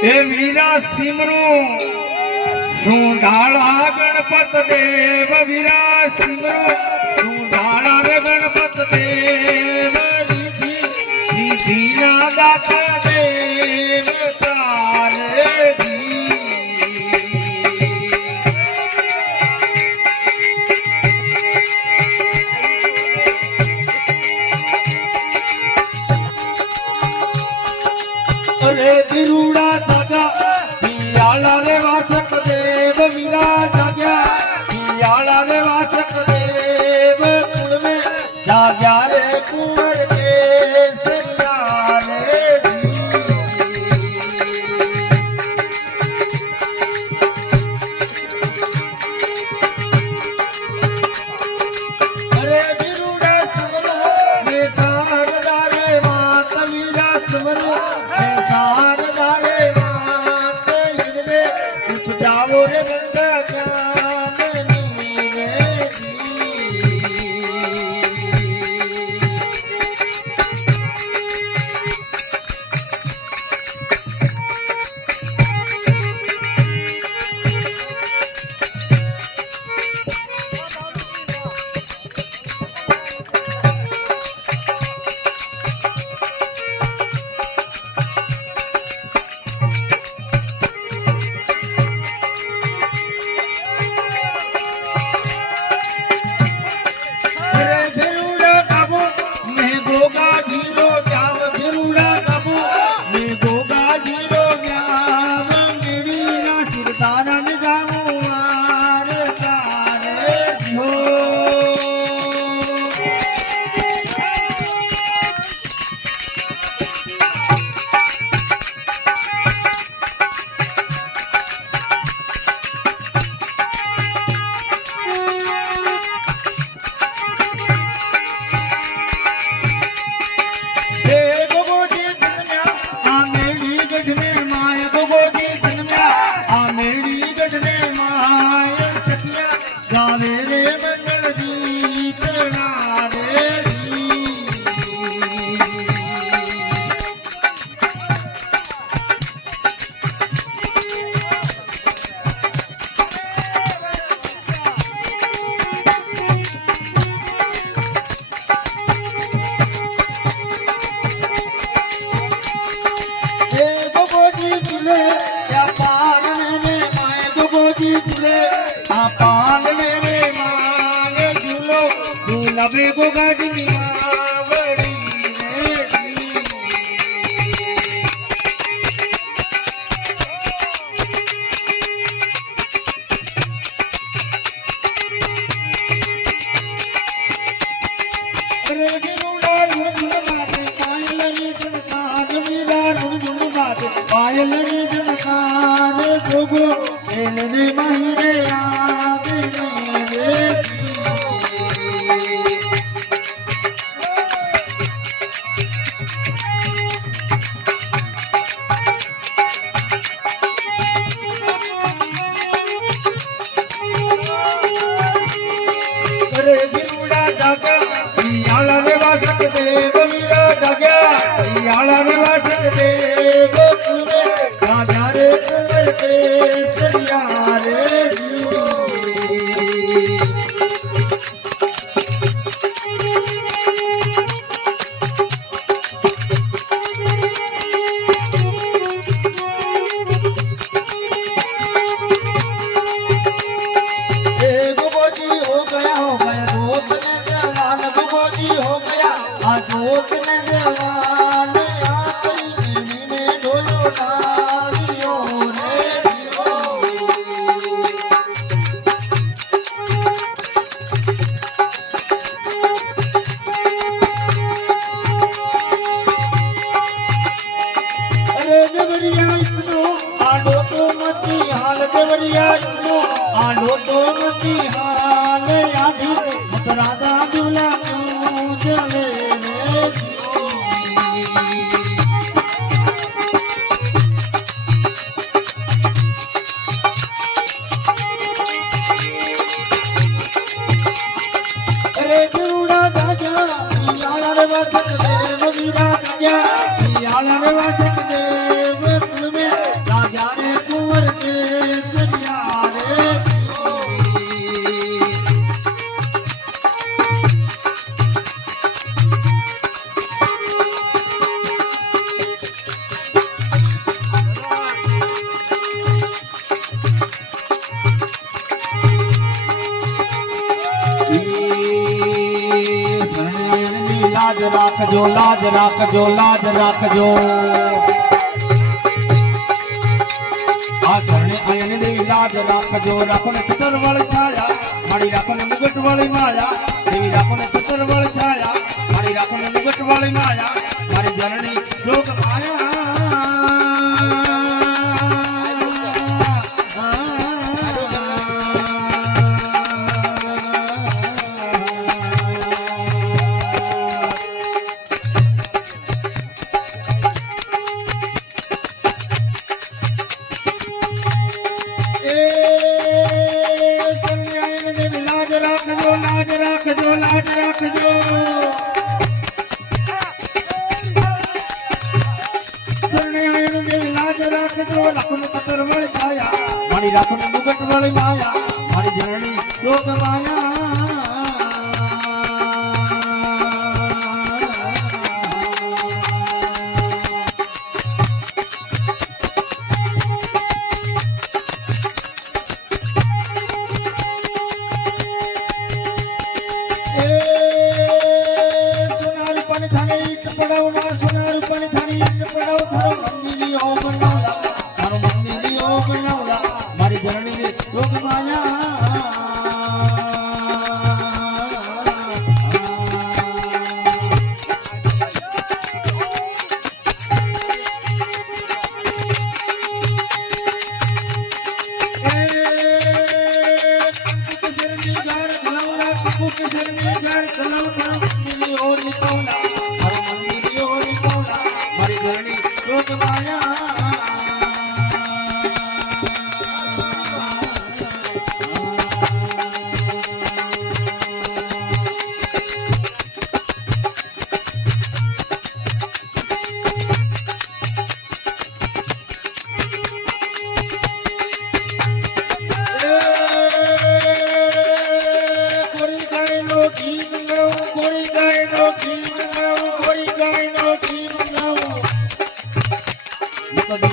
એ વીરા સિમરું સુંઢાળા ગણપત દેવ વીરા સિમરું સુંઢાળા રે ગણપત દેવ રીધિ ના દાતા દેવ તારે અરે બિરુડા દાદા પિયાળા રે વાસક દેવ વીરા જાગ્યા પિયાળા રે વાસક દેવ કુળ મે જાગ્યા રે કુંવર કેસરિયા રે અરે બિરુડા સમરો મે તારદા રે માત વીરા સમરો જાવો રે ગંગા કામની રે નવે ગોગાજી માવડી રે બિરુડા રૂણ માતે પાયલ રે જનકાર વીરા રૂણ માતે પાયલ રે જનકાર જોગો એને રે માહી રે આગે રે પિયાળા રે વાસક દેવ વીરા જાગ્યા પિયાળા રે વાસક દેવ કુળે જાગ્યા રે કુંવર કેસરિયા રે આડો તો નથી હાલ આધી મકરાદા દુલા જલે રે બિરુડા દાજા પિયાળા રે વાસક દેવ વીરા જાગ્યા પિયાળા રે વાસક દેવ કુળ મે સુંદર કેસરિયા રે લાજ રાખજો લાજ રાખજો લાજ રાખજો આ શરણે આયન દેવી લાજ રાખજો રાખો ને ચતર વાળી છાયા મારી રાખો ને મુગટ વાળી માયા દેવી રાખો ને ચતર વાળી છાયા મારી રાખો ને મુગટ વાળી માયા મારી જનની જોગ માયા લાજ રાખજો લાજ રાખજો શરણાયણ દેવી લાજ રાખજો લાખો ને કતર વાળી છાયા મારી રાખો ને મુગટ વાળી માયા મારી જનની જોગ માયા મારી જનની જોગ માયા મારી જનની જોગ માયા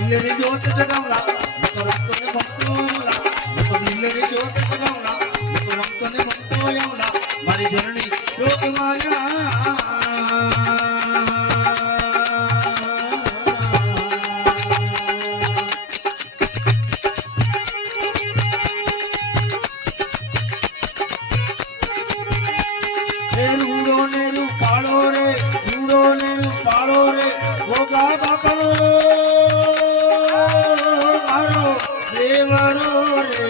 દિલની જોત જગાવલા તો રસ્તો ને ભક્તોલા તો દિલની જોત જગાવલા તો રસ્તો ને ભક્તોલા મારી જનની જોગ માયા એ રૂડો ને રૂપાળો રે રૂડો ને રૂપાળો રે ગોગા બાપાનો દેવરો રે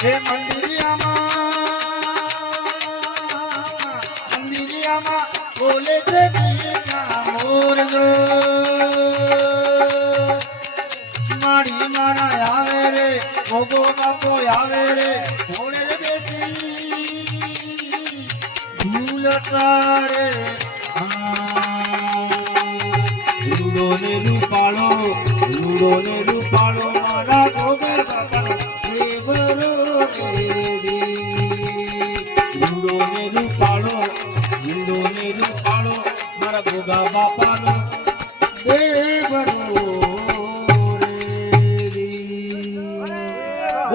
હે મંદિરિયામાં બોલે છે મોર મારી મારા આવે રે ગોગો બાપો આવે રે ઘોડે બેસી ઝૂલતા રે રૂડો ને રૂપાળો મારા ગોગા બાપા દેવરો રૂડો ને રૂપાળો મારા ગોગા બાપાનો દેવરો